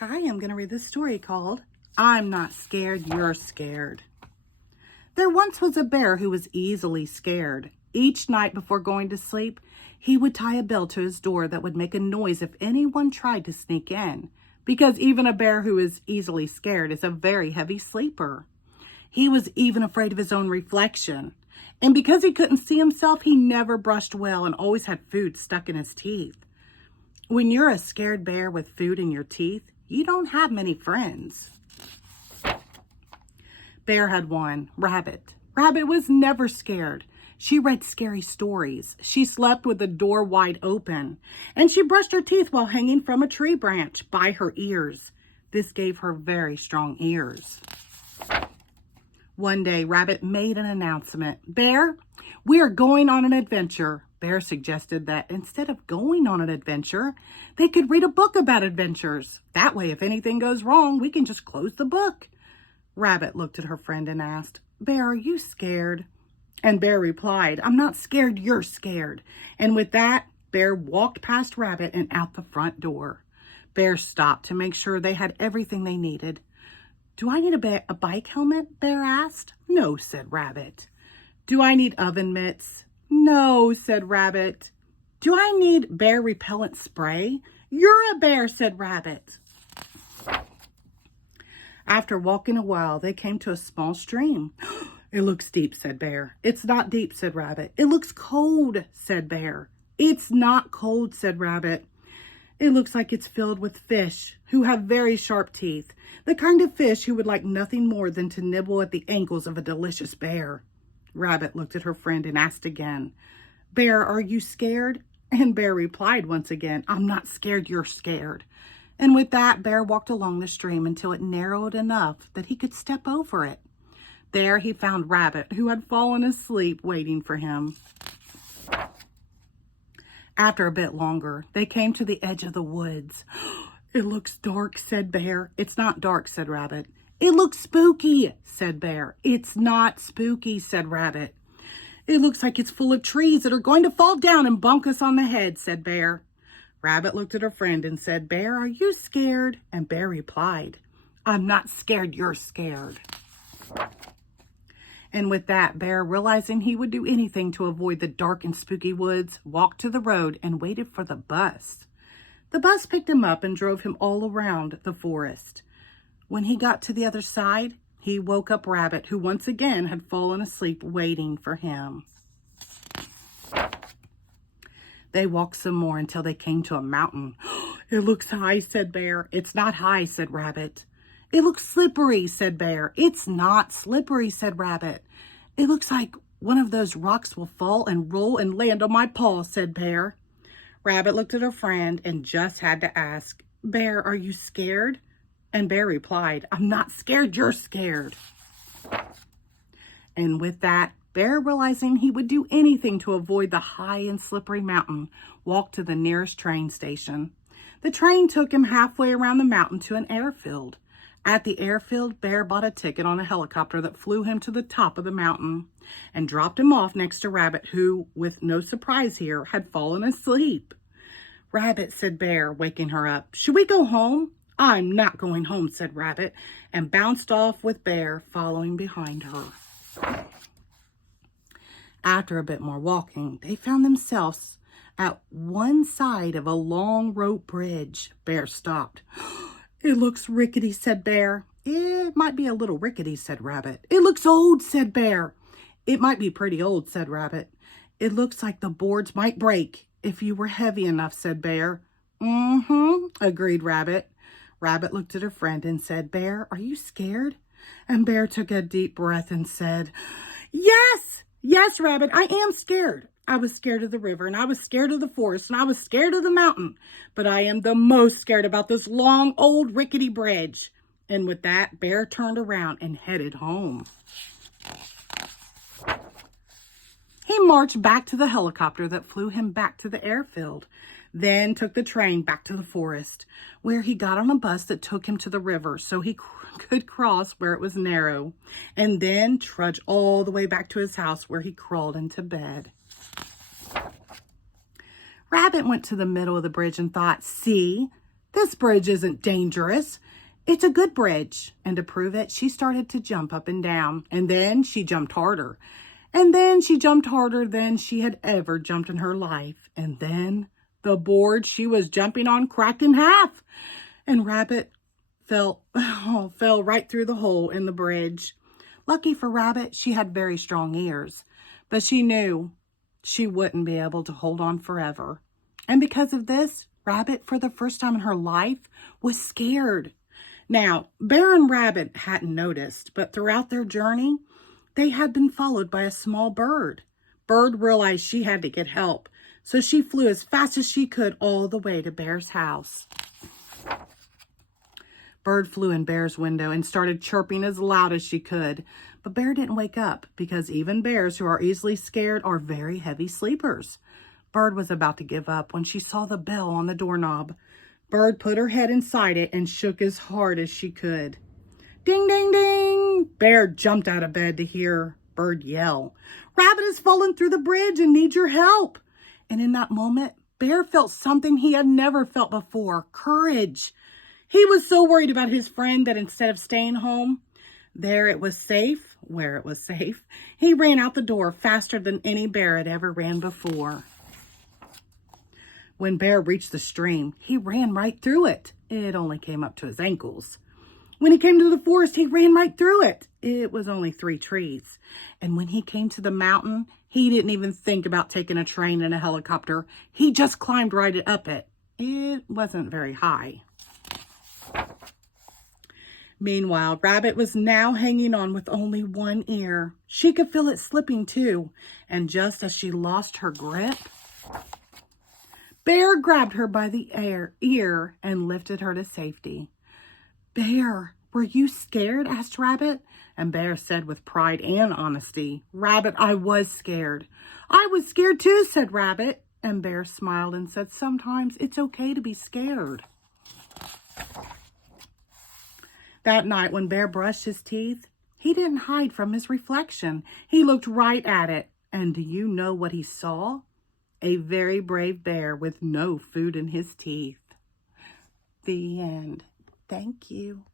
Hi, I'm going to read this story called I'm Not Scared, You're Scared. There once was a bear who was easily scared. Each night before going to sleep, he would tie a bell to his door that would make a noise if anyone tried to sneak in, because even a bear who is easily scared is a very heavy sleeper. He was even afraid of his own reflection. And because he couldn't see himself, he never brushed well and always had food stuck in his teeth. When you're a scared bear with food in your teeth, you don't have many friends. Bear had one, Rabbit. Rabbit was never scared. She read scary stories. She slept with the door wide open. And she brushed her teeth while hanging from a tree branch by her ears. This gave her very strong ears. One day, Rabbit made an announcement. Bear, we are going on an adventure. Bear suggested that instead of going on an adventure, they could read a book about adventures. That way, if anything goes wrong, we can just close the book. Rabbit looked at her friend and asked, Bear, are you scared? And Bear replied, I'm not scared, you're scared. And with that, Bear walked past Rabbit and out the front door. Bear stopped to make sure they had everything they needed. Do I need a bike helmet? Bear asked. No, said Rabbit. Do I need oven mitts? No, said Rabbit. Do I need bear repellent spray? You're a bear, said Rabbit. After walking a while, they came to a small stream. It looks deep, said Bear. It's not deep, said Rabbit. It looks cold, said Bear. It's not cold, said Rabbit. It looks like it's filled with fish who have very sharp teeth, the kind of fish who would like nothing more than to nibble at the ankles of a delicious bear. Rabbit looked at her friend and asked again, Bear, are you scared? And Bear replied once again, I'm not scared, you're scared. And with that, Bear walked along the stream until it narrowed enough that he could step over it. There he found Rabbit, who had fallen asleep waiting for him. After a bit longer, they came to the edge of the woods. It looks dark, said Bear. It's not dark, said Rabbit. It looks spooky, said Bear. It's not spooky, said Rabbit. It looks like it's full of trees that are going to fall down and bonk us on the head, said Bear. Rabbit looked at her friend and said, Bear, are you scared? And Bear replied, I'm not scared, you're scared. And with that, Bear, realizing he would do anything to avoid the dark and spooky woods, walked to the road and waited for the bus. The bus picked him up and drove him all around the forest. When he got to the other side, he woke up Rabbit, who once again had fallen asleep waiting for him. They walked some more until they came to a mountain. It looks high, said Bear. It's not high, said Rabbit. It looks slippery, said Bear. It's not slippery, said Rabbit. It looks like one of those rocks will fall and roll and land on my paw, said Bear. Rabbit looked at her friend and just had to ask, Bear, are you scared? And Bear replied, I'm not scared, you're scared. And with that, Bear, realizing he would do anything to avoid the high and slippery mountain, walked to the nearest train station. The train took him halfway around the mountain to an airfield. At the airfield, Bear bought a ticket on a helicopter that flew him to the top of the mountain and dropped him off next to Rabbit, who, with no surprise here, had fallen asleep. Rabbit, said Bear, waking her up, should we go home? I'm not going home, said Rabbit, and bounced off with Bear following behind her. After a bit more walking, they found themselves at one side of a long rope bridge. Bear stopped. It looks rickety, said Bear. It might be a little rickety, said Rabbit. It looks old, said Bear. It might be pretty old, said Rabbit. It looks like the boards might break if you were heavy enough, said Bear. Agreed Rabbit. Rabbit looked at her friend and said, Bear, are you scared? And Bear took a deep breath and said, Yes, Rabbit, I am scared. I was scared of the river, and I was scared of the forest, and I was scared of the mountain. But I am the most scared about this long, old, rickety bridge. And with that, Bear turned around and headed home. He marched back to the helicopter that flew him back to the airfield, then took the train back to the forest, where he got on a bus that took him to the river so he could cross where it was narrow, and then trudge all the way back to his house where he crawled into bed. Rabbit went to the middle of the bridge and thought, see, This bridge isn't dangerous. It's a good bridge." And to prove it, she started to jump up and down. And then she jumped harder. And then she jumped harder than she had ever jumped in her life. And then the board she was jumping on cracked in half. And Rabbit fell right through the hole in the bridge. Lucky for Rabbit, she had very strong ears. But she knew she wouldn't be able to hold on forever. And because of this, Rabbit, for the first time in her life, was scared. Now, Bear and Rabbit hadn't noticed, but throughout their journey, they had been followed by a small bird. Bird realized she had to get help, so she flew as fast as she could all the way to Bear's house. Bird flew in Bear's window and started chirping as loud as she could. But Bear didn't wake up, because even bears who are easily scared are very heavy sleepers. Bird was about to give up when she saw the bell on the doorknob. Bird put her head inside it and shook as hard as she could. Ding, ding, ding! Bear jumped out of bed to hear Bird yell, "Rabbit has fallen through the bridge and needs your help." And in that moment, Bear felt something he had never felt before: courage. He was so worried about his friend that instead of staying home, where it was safe, he ran out the door faster than any bear had ever ran before. When Bear reached the stream, he ran right through it. It only came up to his ankles. When he came to the forest, he ran right through it. It was only 3 trees. And when he came to the mountain, he didn't even think about taking a train and a helicopter. He just climbed right up it. It wasn't very high. Meanwhile, Rabbit was now hanging on with only one ear. She could feel it slipping too. And just as she lost her grip, Bear grabbed her by the ear and lifted her to safety. "Bear, were you scared?" asked Rabbit. And Bear said with pride and honesty, "Rabbit, I was scared." "I was scared too," said Rabbit. And Bear smiled and said, "Sometimes it's okay to be scared." That night, when Bear brushed his teeth, he didn't hide from his reflection. He looked right at it. And do you know what he saw? A very brave bear with no food in his teeth. The end. Thank you.